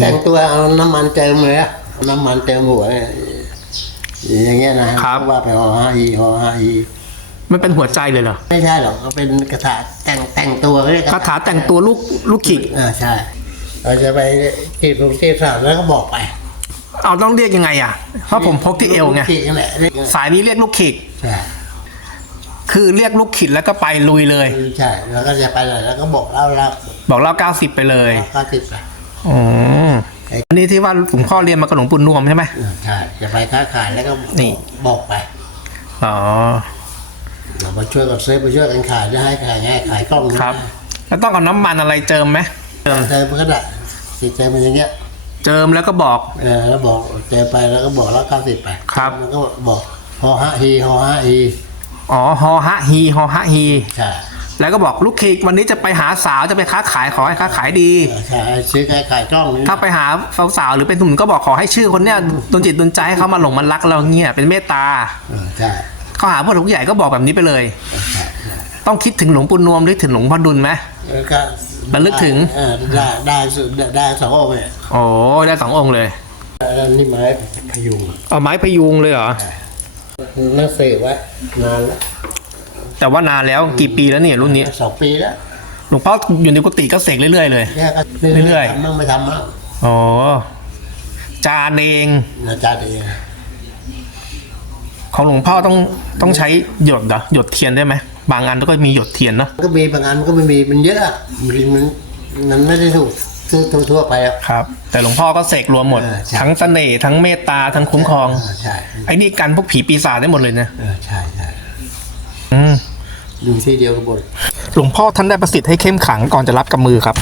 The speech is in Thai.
แต่งตัวเอาน้ำมันเติมเลยอะเอาน้ำมันเติมหัวเนี่ยอย่างเงี้ยนะครับ ว่าไปหอห้าอีหอห้าอีมันเป็นหัวใจเลยเหรอไม่ใช่หรอกเขาเป็นกระถาแต่งแต่งตัวเรียกคาถาแต่งตัวลูกลูกขิกอ่าใช่เราจะไปจีบลูกจีบสาวแล้วก็บอกไปเอาต้องเรียกยังไงอะเพราะผมพกที่เอวไงลูกจีบนั่นแหละเรียกสายนี้เรียกลูกขิก ใช่คือเรียกลูกขิดแล้วก็ไปลุยเลย ใช่แล้วก็จะไปเลยแล้วก็บอกเล่าเล่าบอกเล่าเก้าสิบไปเลย ก็ติดไป อ๋อ อันนี้ที่ว่าหลวงพ่อเรียนมากับหลวงปู่นวมใช่ไหมอ่าใช่จะไปค้าขายแล้วก็นี่บอกไปอ๋อเราไปช่วยกันซื้อไปช่วยกันขายจะให้ขายง่ายขายกล้องนะครับ แล้วต้องเอาน้ำมันอะไรเจิมไหมเจิมเจอมันก็ได้ติดใจมันอย่างเงี้ย เจิมแล้วก็บอกเออแล้วบอกเจอไปแล้วก็บอกแล้วเก้าสิบไปครับมันก็บอกฮอฮะฮีฮอฮะฮีอ๋อฮอฮะฮีฮอฮะฮีใช่ แล้วก็บอกลูกขิกวันนี้จะไปหาสาวจะไปค้าขายขอให้ค้าขายดีเออใช่ซื้อขายขายกล้องนี่ถ้าไปหาสาวๆหรือเป็นหนุ่มก็บอกขอให้ชื่อคนเนี้ยดนจิตดนใจให้เขามาหลงมันรักเราเงี้ยเป็นเมตตาเออใช่เขาหาผู้หลักผู้ใหญ่ก็บอกแบบนี้ไปเลย ใช่ใช่ต้องคิดถึงหลวงปู่นวมหรือถึงหลวงพ่อดุลไหม แล้วก็ระลึกถึง เออได้ได้สุดได้สององค์เนี่ยโอ้ได้สององค์เลยแล้วนี่ไม้พยุงเอาไม้พยุงเลยเหรอ นักเสกไว้นานแล้ว แต่ว่านานแล้วกี่ปีแล้วเนี่ยรุ่นนี้สองปีแล้วหลวงพ่ออยู่ในกุฏิก็เสกเรื่อยๆเลย แยกก็เรื่อยๆ ทำมั่งไม่ทำมั่งอ๋อจานเองอาจารย์เองของหลวงพ่อต้องต้องใช้หยดเหรอหยดเทียนได้ไหมบางอันก็มีหยดเทียนเนาะมันก็มีบางอันมันก็ไม่มีมันเยอะมันมันมันไม่ได้ถูกทั่วทั่วๆไปอะ ครับ แต่หลวงพ่อก็เสกรวมหมด เออใช่ ทั้งเสน่ห์ทั้งเมตตาทั้งคุ้มครอง เใช่ไอ้นี่กันพวกผีปีศาจได้หมดเลยนะเออใช่ใช่อืม อยู่ที่เดียวกับบทหลวงพ่อท่านได้ประสิทธิ์ให้เข้มขังก่อนจะรับกับมือครับ